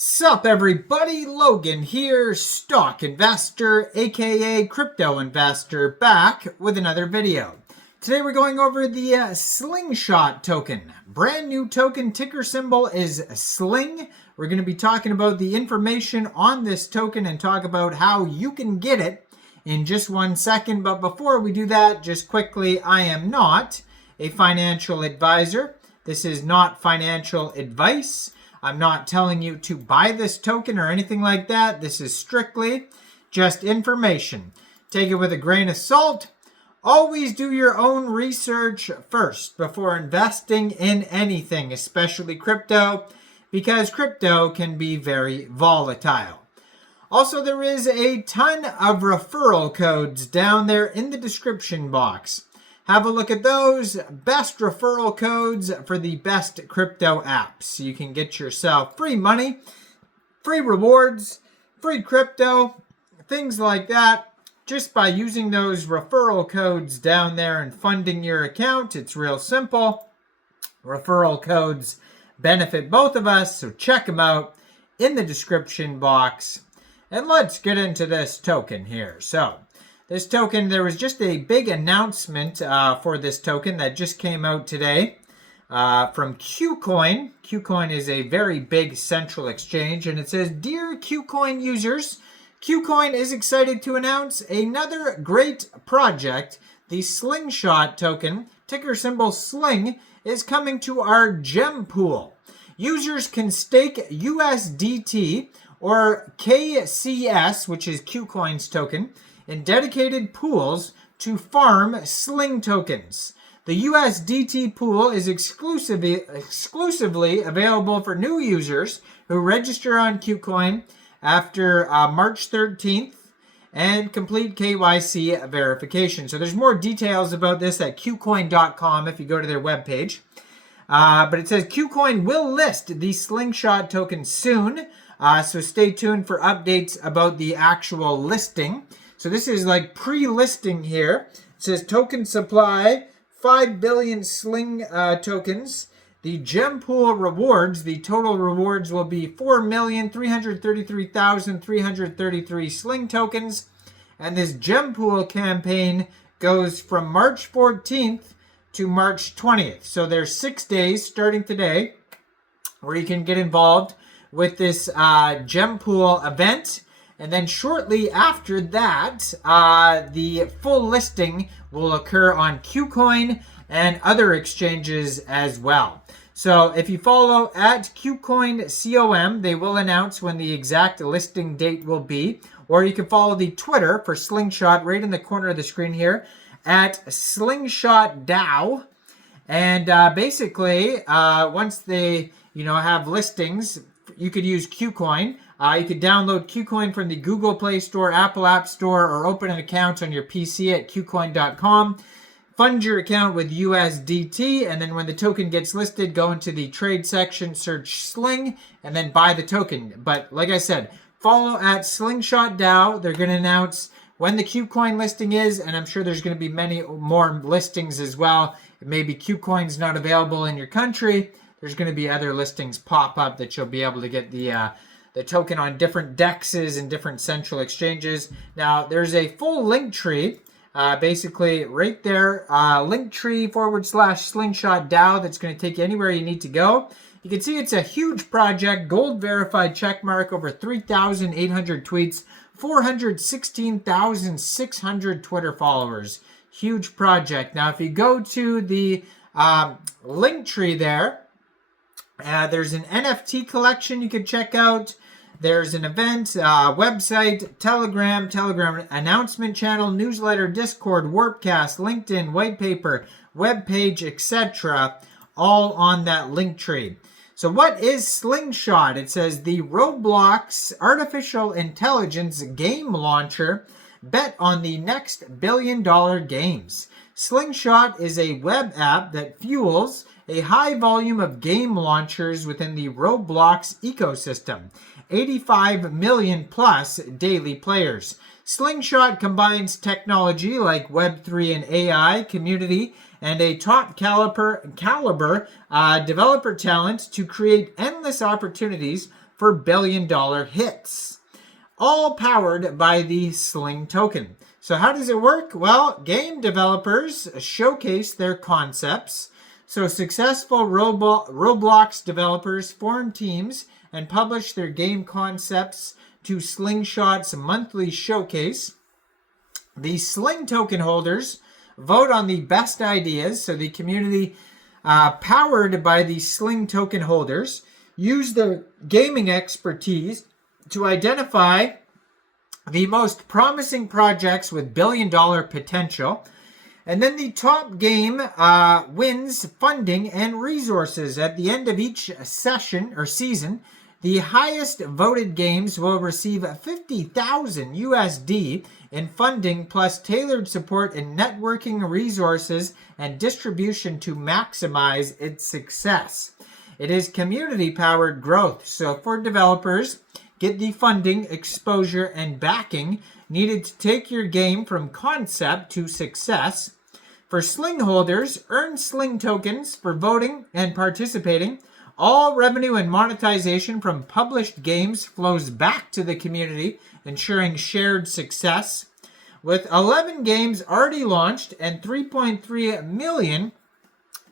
Sup everybody, Logan here, stock investor, aka crypto investor, back with another video. Today we're going over the Slingshot token. Brand new token, ticker symbol is Sling. We're going to be talking about the information on this token and talk about how you can get it in just 1 second. But before we do that, just quickly, I am not a financial advisor. This is not financial advice. I'm not telling you to buy this token or anything like that. This is strictly just information. Take it with a grain of salt. Always do your own research first before investing in anything, especially crypto, because crypto can be very volatile. Also, there is a ton of referral codes down there in the description box. Have a look at those best referral codes for the best crypto apps. You can get yourself free money, free rewards, free crypto, things like that, just by using those referral codes down there and funding your account. It's real simple. Referral codes benefit both of us, so check them out in the description box. And let's get into this token here. So, this token, there was just a big announcement for this token that just came out today from Kucoin. Kucoin is a very big central exchange, and it says, "Dear Kucoin users, Kucoin is excited to announce another great project. The Slingshot token, ticker symbol Sling, is coming to our Gempool. Users can stake USDT or KCEX, which is Kucoin's token, in dedicated pools to farm Sling tokens. The USDT pool is exclusively available for new users who register on Kucoin after March 13th and complete KYC verification." So there's more details about this at Kucoin.com if you go to their webpage. But it says Kucoin will list the Slingshot token soon, so stay tuned for updates about the actual listing. So this is like pre-listing here. It says token supply, 5 billion Sling tokens. The Gempool rewards, the total rewards will be 4,333,333 Sling tokens. And this Gempool campaign goes from March 14th to March 20th. So there's 6 days starting today where you can get involved with this Gempool event. And then shortly after that, the full listing will occur on Kucoin and other exchanges as well. So if you follow at KucoinCom, they will announce when the exact listing date will be. Or you can follow the Twitter for Slingshot right in the corner of the screen here at SlingshotDAO. And basically, once they have listings, you could use Kucoin. You could download Kucoin from the Google Play Store, Apple App Store, or open an account on your PC at Kucoin.com. Fund your account with USDT, and then when the token gets listed, go into the trade section, search Sling, and then buy the token. But like I said, follow at SlingshotDAO. They're going to announce when the Kucoin listing is, and I'm sure there's going to be many more listings as well. Maybe Kucoin's not available in your country. There's going to be other listings pop up that you'll be able to get the token on different dexes and different central exchanges. Now, there's a full link tree, basically right there, linktree/SlingshotDAO that's going to take you anywhere you need to go. You can see it's a huge project, gold verified check mark, over 3,800 tweets, 416,600 Twitter followers. Huge project. Now, if you go to the link tree there, there's an NFT collection you could check out. There's an event, website, Telegram announcement channel, newsletter, Discord, Warpcast, LinkedIn, white paper, webpage, etc. All on that link tree. So what is Slingshot? It says the Roblox artificial intelligence game launcher bet on the next billion-dollar games. Slingshot is a web app that fuels a high volume of game launchers within the Roblox ecosystem. 85 million plus daily players. Slingshot combines technology like Web3 and AI, community, and a top caliber developer talent to create endless opportunities for billion-dollar hits, all powered by the Sling token. So how does it work? Well, game developers showcase their concepts. So successful Roblox developers form teams and publish their game concepts to Slingshot's monthly showcase. The Sling token holders vote on the best ideas. So the community powered by the Sling token holders use their gaming expertise to identify the most promising projects with billion-dollar potential. And then the top game wins funding and resources. At the end of each session or season, the highest voted games will receive 50,000 USD in funding plus tailored support in networking resources and distribution to maximize its success. It is community-powered growth. So for developers, get the funding, exposure, and backing needed to take your game from concept to success. For Sling holders, earn Sling tokens for voting and participating. All revenue and monetization from published games flows back to the community, ensuring shared success. With 11 games already launched and 3.3 million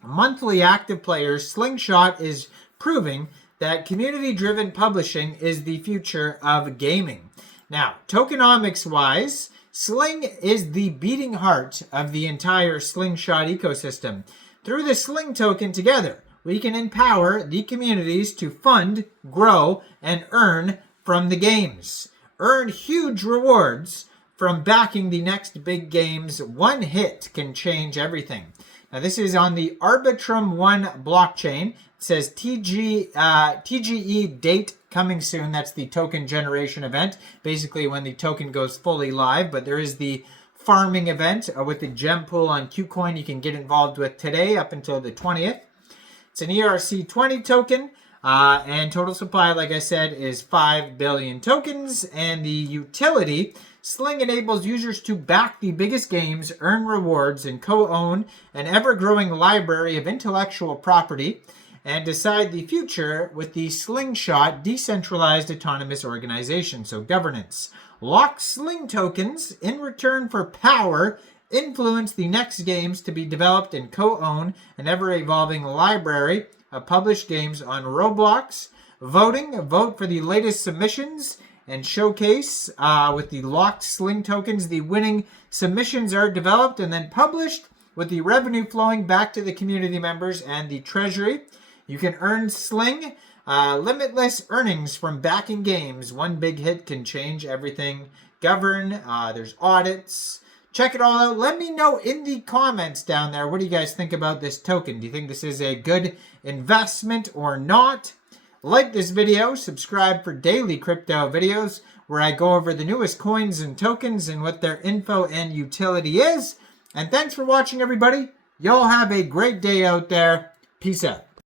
monthly active players, Slingshot is proving that community-driven publishing is the future of gaming. Now, tokenomics-wise, Sling is the beating heart of the entire Slingshot ecosystem. Through the Sling token together, we can empower the communities to fund, grow, and earn from the games. Earn huge rewards from backing the next big games. One hit can change everything. Now, this is on the Arbitrum 1 blockchain. It says TGE date coming soon. That's the token generation event, basically when the token goes fully live. But there is the farming event with the Gempool on Kucoin you can get involved with today up until the 20th. It's an ERC20 token, and total supply, like I said, is 5 billion tokens. And the utility, Sling enables users to back the biggest games, earn rewards, and co-own an ever-growing library of intellectual property, and decide the future with the Slingshot decentralized autonomous organization, so governance. Lock Sling tokens in return for power, influence the next games to be developed and co-own an ever-evolving library of published games on Roblox. Vote for the latest submissions and showcase with the locked Sling tokens. The winning submissions are developed and then published with the revenue flowing back to the community members and the treasury. You can earn Sling limitless earnings from backing games. One big hit can change everything. Govern, there's audits. Check it all out. Let me know in the comments down there, what do you guys think about this token? Do you think this is a good investment or not? Like this video, subscribe for daily crypto videos where I go over the newest coins and tokens and what their info and utility is. And thanks for watching, everybody. Y'all have a great day out there. Peace out.